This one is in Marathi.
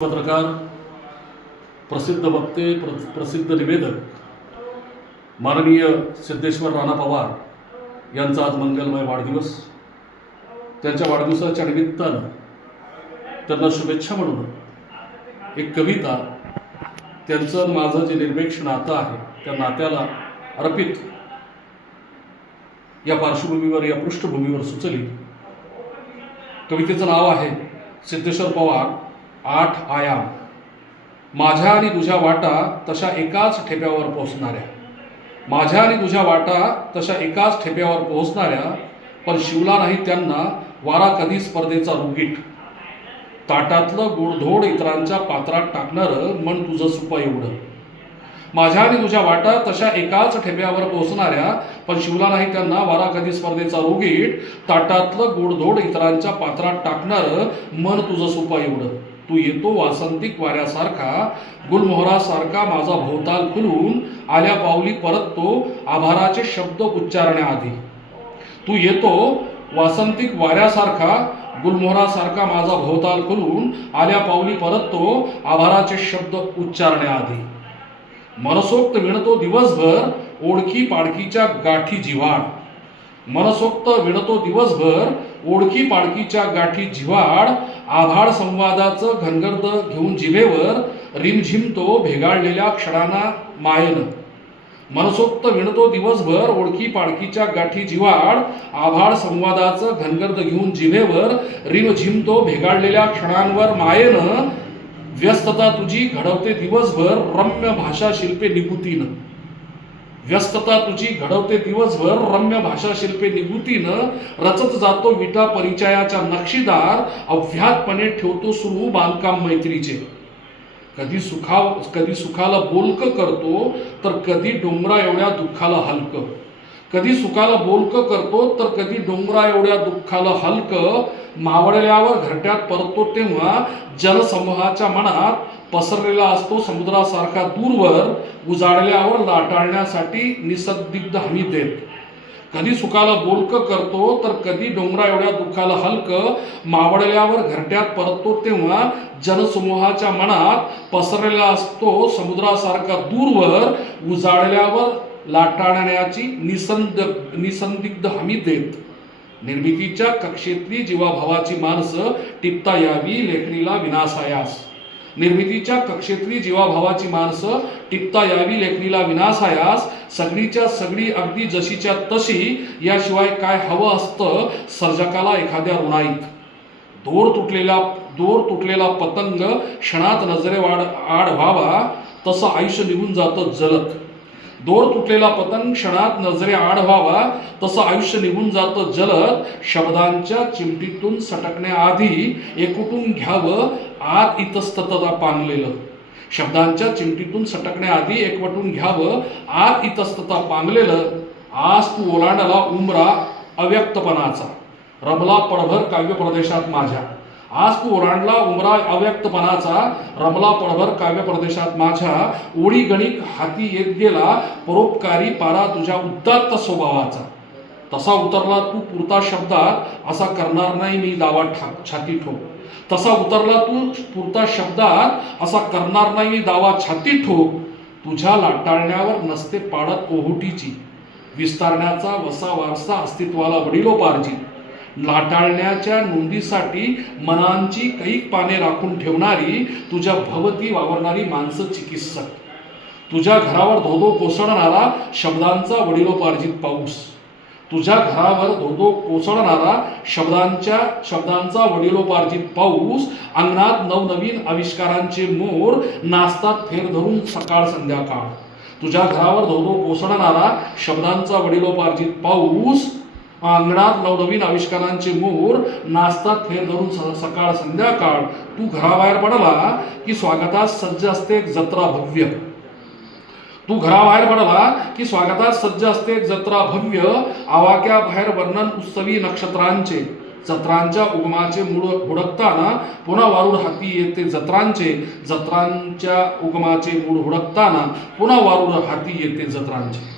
पत्रकार, प्रसिद्ध वक्ते, प्रसिद्ध निवेदक माननीय सिद्धेश्वर राणा पवार यांचा आज मंगलमय वाढदिवस. त्यांच्या वाढदिवसाच्या निमित्तानं त्यांना शुभेच्छा म्हणून एक कविता त्यांचं माझं जे निरपेक्ष नातं आहे त्या नात्याला अर्पित या पार्श्वभूमीवर, या पृष्ठभूमीवर सुचली. कवितेचं नाव आहे सिद्धेश्वर पवार, 8 आयाम. माझ्या आणि तुझ्या वाटा तशा एकाच ठेप्यावर पोहोचणाऱ्या, माझ्या आणि तुझ्या वाटा तशा एकाच ठेप्यावर पोहोचणाऱ्या, पण शिवला नाही त्यांना वारा कधी स्पर्धेचा रुगीट. ताटातलं गोडधोड इतरांच्या पात्रात टाकणारं मन तुझं सुपा एवढं. माझ्या आणि तुझ्या वाटा तशा एकाच ठेप्यावर पोहोचणाऱ्या, पण शिवला नाही त्यांना वारा कधी स्पर्धेचा रुगीट. ताटातलं गोडधोड इतरांच्या पात्रात टाकणारं मन तुझं सुपा एवढं. तू येतो वासंतिक वाऱ्यासारखा, गुलमोहरासारखा माझा भोवताल खुलून, आल्या पावली परततो आभाराचे शब्द उच्चारण्याआधी. तू येतो वासंतिक वाऱ्यासारखा, गुलमोहरासारखा माझा भोवताल खुलून, आल्या पावली परततो आभाराचे शब्द उच्चारण्याआधी. मनसोक्त विणतो दिवसभर ओळखी पाडकीच्या गाठी जिव्हाड. मनसोक्त विणतो दिवसभर ओळखी पाडकीच्या गाठी जिव्हाड. आभाळ संवादाचं घनगर्द घेऊन जिभेवर, रिमझिमतो भेगाळलेल्या क्षणांना मायेनं. मनसोक्त विणतो दिवसभर ओळखी पाडकीच्या गाठी जिव्हाड. आभाळ संवादाचं घनगर्द घेऊन जिभेवर, रिमझिमतो भेगाळलेल्या क्षणांवर मायेनं. व्यस्तता तुझी घडवते दिवसभर रम्य भाषा शिल्पे निभूतीनं. व्यस्तता तुझी घडवते दिवसभर रम्य भाषा शिल्पे निभूतीनं. रचत जातो विटा परिचयाच्या नक्षीदार, अव्याहतपणे ठेवतो सुरू बांधकाम मैत्रीचे. कधी सुखाला बोलकं करतो, तर कधी डोंगरा एवढ्या दुःखाला हलकं. कधी सुखाला बोलकं करतो, तर कधी डोंगरा एवढ्या दुःखाला हलकं. मावळल्यावर घरट्यात परतो तेव्हा जनसमूहाच्या मनात पसरलेला असतो समुद्रासारखा दूरवर, उजाडल्यावर लाटाळण्यासाठी निसंदिग्ध हमी देत. कधी सुखाला बोलकं करतो, तर कधी डोंगरा एवढ्या दुःखाला हलकं. मावळल्यावर घरट्यात परतो तेव्हा जनसमूहाच्या मनात पसरलेला असतो समुद्रासारखा दूरवर, उजाडल्यावर लाटाळण्याची निसंदिग्ध हमी देत. निर्मितीच्या कक्षेतली जीवाभावाची माणसं टिपता यावी लेखणीला विनाशायास. निर्मितीच्या कक्षेतली जीवाभावाची माणसं टिपता यावी लेखणीला विनाशायास. सगळीच्या सगळी अगदी जशीच्या तशी, याशिवाय काय हवं असतं सर्जकाला एखाद्या रुणाईत. दोर तुटलेला पतंग क्षणात आड व्हावा, तसं आयुष्य निघून जातं जलद. दोर तुटलेला पतंग क्षणात नजरे आड व्हावा, तसं आयुष्य निघून जातं जलद. शब्दांच्या चिमटीतून सटकण्याआधी एकवटून घ्यावं आत इतस्ततः पांगलेलं. शब्दांच्या चिमटीतून सटकण्याआधी एकवटून घ्यावं आत इतस्ततः पांगलेलं. आज तू ओलांडला उंबरा अव्यक्तपणाचा, रमला पळभर काव्य प्रदेशात माझ्या. आज तू ओलांडला उमरा अव्यक्तपणाचा, रमला पळभर काव्य प्रदेशात माझ्या. ओळी गणिक हाती येत गेला परोपकारी पारा तुझ्या उदात्त स्वभावाचा. तसा उतरला तू पुरता शब्दात, असा करणार नाही मी दावा छाती ठोक. तसा उतरला तू पुरता शब्दात, असा करणार नाही मी दावा छाती ठोक. तुझ्या लाटाळण्यावर नसते पाडत ओहोटीची, विस्तारण्याचा वसा वारसा अस्तित्वाला वडिलोपार्जित. लाटाळण्याच्या नोंदीसाठी मनांची कैक पाने राखून ठेवणारी, तुझ्या भवती वावरणारी माणसं चिकित्सक. तुझ्या घरावर धोधो कोसळणारा शब्दांचा वडिलोपार्जित पाऊस. तुझ्या घरावर धोधो कोसळणारा शब्दांचा वडिलोपार्जित पाऊस. अंगणात नवनवीन आविष्कारांचे मोर नाचतात फेर धरून सकाळ संध्याकाळ. तुझ्या घरावर धोधो कोसळणारा शब्दांचा वडिलोपार्जित पाऊस. अंगणात नवनवीन आविष्कारांचे मोर नाचतात फेर धरून सकाळ संध्याकाळ. तू घराबाहेर पडला की स्वागतास सज्ज असते एक जत्रा भव्य. तू घराबाहेर पडला की स्वागतास सज्ज असते एक जत्रा भव्य. आवाक्या बाहेर वर्णन उत्सवी नक्षत्रांचे. जत्रांच्या उगमाचे मूळ हुडकताना पुन्हा वारुळ हाती येते जत्रांचे. जत्रांच्या उगमाचे मूळ हुडकताना पुन्हा वारुळ हाती येते जत्रांचे.